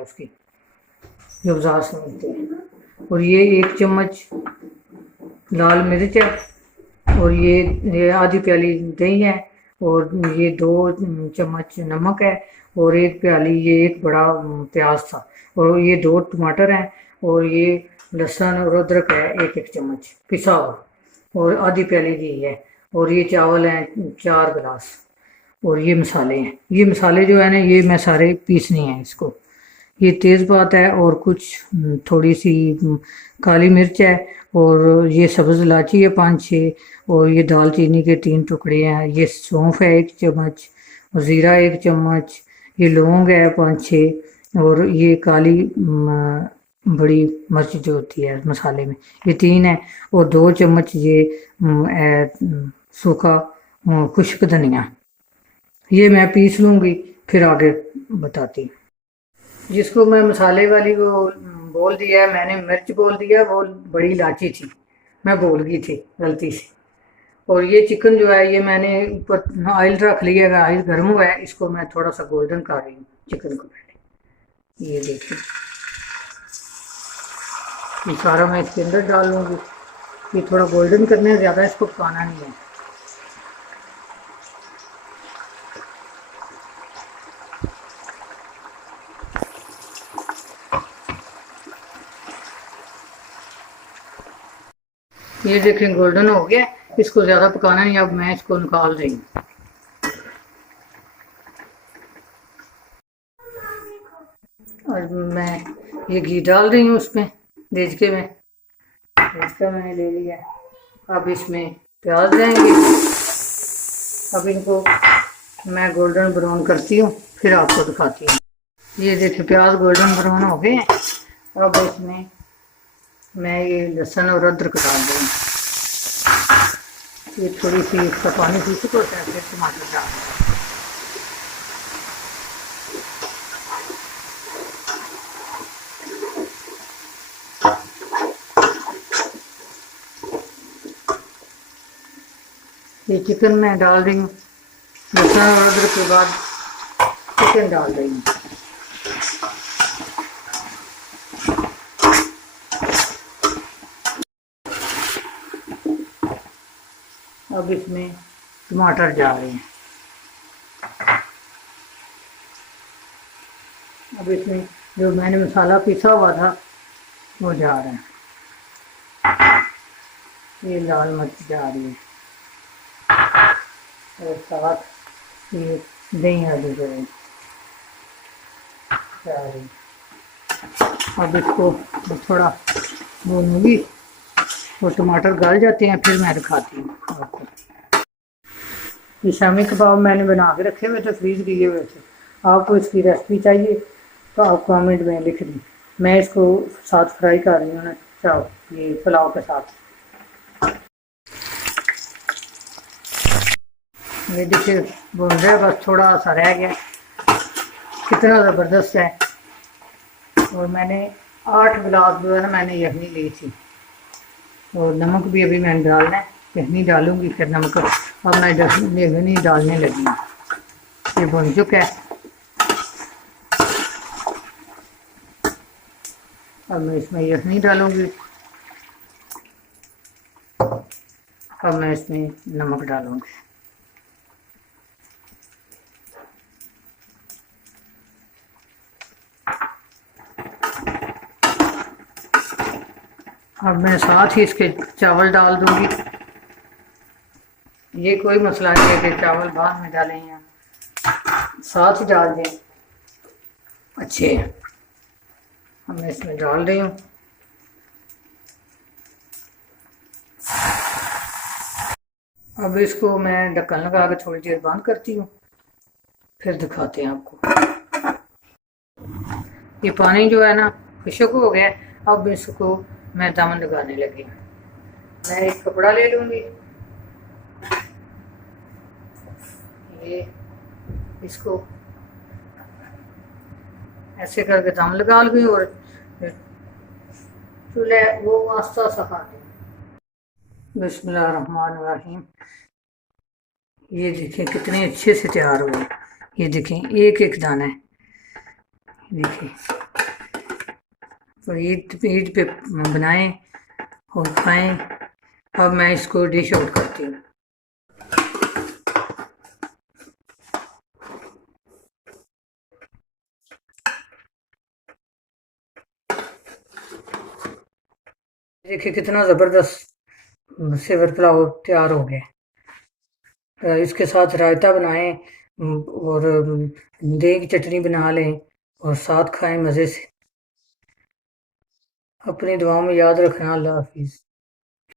उसकी जो बाजार से मिलते हैं। और ये 1 चम्मच लाल मिर्च है, और ये आधी प्याली दही है, और ये 2 चम्मच नमक है, और 1 प्याली ये 1 बड़ा प्याज था, और ये 2 टमाटर हैं, और ये लहसुन और अदरक है 1 चम्मच पिसा हुआ, और आधी प्याली घी है, और ये चावल हैं 4 गिलास, और ये मसाले हैं। ये मसाले जो है ना, ये मैं सारे पीसने हैं इसको। ये तेज़पात है, और कुछ थोड़ी सी काली मिर्च है, और ये सब्ज़ इलायची है 5-6, और ये दालचीनी के 3 टुकड़े हैं। ये सौंफ है 1 चम्मच, और ज़ीरा 1 चम्मच, ये लौंग है 5-6, और ये काली बड़ी मिर्च जो होती है मसाले में, ये 3 है, और 2 चम्मच ये सूखा खुश्क धनिया। ये मैं पीस लूँगी, फिर आगे बताती हूँ। जिसको मैं मसाले वाली वो बोल दिया है, मैंने मिर्च बोल दिया, वो बड़ी इलायची थी, मैं बोल गई थी गलती से। और ये चिकन जो है, ये मैंने ऊपर ऑयल रख लिया है, ऑयल गर्म हुआ है, इसको मैं थोड़ा सा गोल्डन कर रही हूँ चिकन को पहले। ये देखिए, ये सारा मैं इसके अंदर डाल लूँगी। ये थोड़ा गोल्डन करने, ज़्यादा इसको पकाना नहीं है। ये देखें गोल्डन हो गया, इसको ज़्यादा पकाना नहीं। अब मैं इसको निकाल रही हूँ। और मैं ये घी डाल रही हूँ उसमें, देचके में। देचका मैंने ले लिया। अब इसमें प्याज देंगे। अब इनको मैं गोल्डन ब्राउन करती हूँ, फिर आपको दिखाती हूँ। ये देखिए प्याज गोल्डन ब्राउन हो गए हैं। अब इसमें मैं ये लहसुन और अदरक डाल दूँ। ये थोड़ी सी इसका पानी सूख होता है, फिर टमाटर डाल दूँ। ये चिकन मैं डाल रही हूँ। लहसुन और अदरक के बाद चिकन डाल रही हूँ। अब इसमें टमाटर डाल रहे हैं। अब इसमें जो मैंने मसाला पीसा हुआ था वो जा रहा है। ये लाल मिर्च जा रही है, और साथ ये दही आलू जा रही है। अब इसको थोड़ा भूनूंगी, और टमाटर गल जाते हैं, फिर मैं दिखाती हूँ आपको। ये शामी कबाब मैंने बना के रखे हुए थे, फ्रीज किए हुए थे। आपको इसकी रेसिपी चाहिए तो आप कमेंट में लिख दें। मैं इसको साथ फ्राई कर रही हूँ ना, चाहो ये पुलाव के साथ। ये देखिए भुन रहा है, बस थोड़ा सा रह गया। कितना ज़बरदस्त है। और मैंने 8 गिलास जो है ना, मैंने यखनी ली थी, और नमक भी अभी मैंने डालना है। यखनी डालूंगी फिर नमक। अब मैं यखनी डालने लगी हूँ। ये भुन चुका है। अब मैं इसमें यखनी डालूंगी। अब मैं इसमें नमक डालूंगी। अब मैं साथ ही इसके चावल डाल दूंगी। ये कोई मसला नहीं है कि चावल बाद में डालें या साथ ही डाल दें, अच्छे। अब मैं इसमें डाल रही हूँ। अब इसको मैं ढक्कन लगा के थोड़ी देर बंद करती हूँ, फिर दिखाते हैं आपको। ये पानी जो है ना खुश्क हो गया। अब इसको मैं दम लगाने लगी। मैं एक कपड़ा ले लूँगी, ये इसको ऐसे करके दम लगा लूँगी, और चूल्हे वो आस्ता सा खा दें। बिस्मिल्लाहिर्रहमानिर्रहीम। ये देखें कितने अच्छे से तैयार हुए। ये देखें एक एक दाना है, देखिए और ईद ईद पे बनाएं और खाएं। अब मैं इसको डिश आउट करती हूँ। देखिए कितना ज़बरदस्त सेवर पुलाव तैयार हो गया। इसके साथ रायता बनाएं और दही की चटनी बना लें और साथ खाएं मज़े से। अपनी दुआओं में याद रखना। अल्लाह हाफिज़।